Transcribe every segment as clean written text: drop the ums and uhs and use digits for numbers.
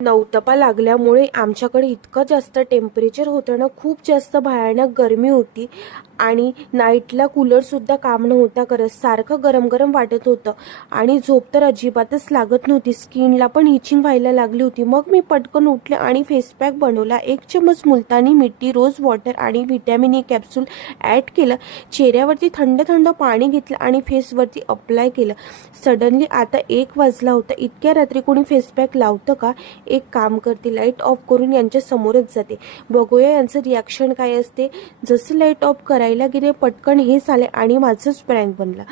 नवतपा लागल्यामुळे आमच्याकडे इतकं जास्त टेम्परेचर होतं ना, खूप जास्त भयानक गरमी होती आणि नाईटला कूलरसुद्धा काम नव्हता करत. सारखं गरम गरम वाटत होतं आणि झोप तर अजिबातच लागत नव्हती. स्किनला पण इचिंग व्हायला लागली होती. मग मी पटकन उठले आणि फेसपॅक बनवला. 1 चमच मुलतानी मिठी, रोज वॉटर आणि व्हिटॅमिन ई कॅप्सूल ॲड केलं. चेहऱ्यावरती थंड थंड पाणी घेतलं आणि फेसवरती अप्लाय केलं. सडनली आता 1 वाजला होता. इतक्या रात्री कोणी फेसपॅक लावतं का? एक काम करते, लाईट ऑफ करून यांच्या समोरच जाते. बघूया यांचं रिॲक्शन काय असते. जसं लाईट ऑफ करायला गेले पटकन हेच आले आणि माझंच प्रँक बनला.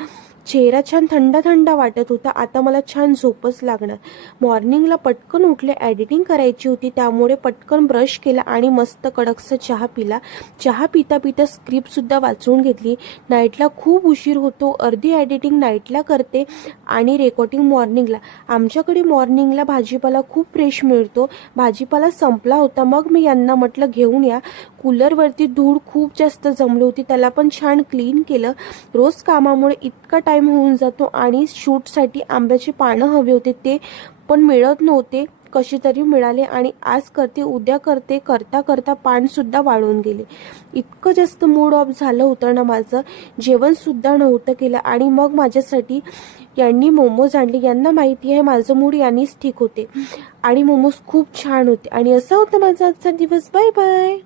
चेहरा छान थंडा थंडा वाटत होता. आता मला छान झोपच लागणार. मॉर्निंगला पटकन उठले, एडिटिंग करायची होती त्यामुळे पटकन ब्रश केला आणि मस्त कडकसा चहा पिला. चहा पिता पिता स्क्रिप्टसुद्धा वाचून घेतली. नाईटला खूप उशीर होतो. अर्धी एडिटिंग नाईटला करते आणि रेकॉर्डिंग मॉर्निंगला. आमच्याकडे मॉर्निंगला भाजीपाला खूप फ्रेश मिळतो. भाजीपाला संपला होता. मग मी यांना म्हटलं घेऊन या. कूलरवरती धूळ खूप जास्त जमली होती, त्याला पण छान क्लीन केलं. रोज कामामुळे इतका टाईम होऊन जातो आणि शूटसाठी आंब्याची पानं हवी होते, ते पण मिळत नव्हते. कशी तरी मिळाले आणि आज करते उद्या करते करता करता पानसुद्धा वाळून गेले. इतकं जास्त मूड ऑफ झालं होतं ना माझं. जेवणसुद्धा नव्हतं केलं आणि मग माझ्यासाठी यांनी मोमोज आणले. यांना माहिती आहे माझं मूड यांनीच ठीक होते आणि मोमोज खूप छान होते. आणि असा होता माझा आजचा दिवस. Bye bye.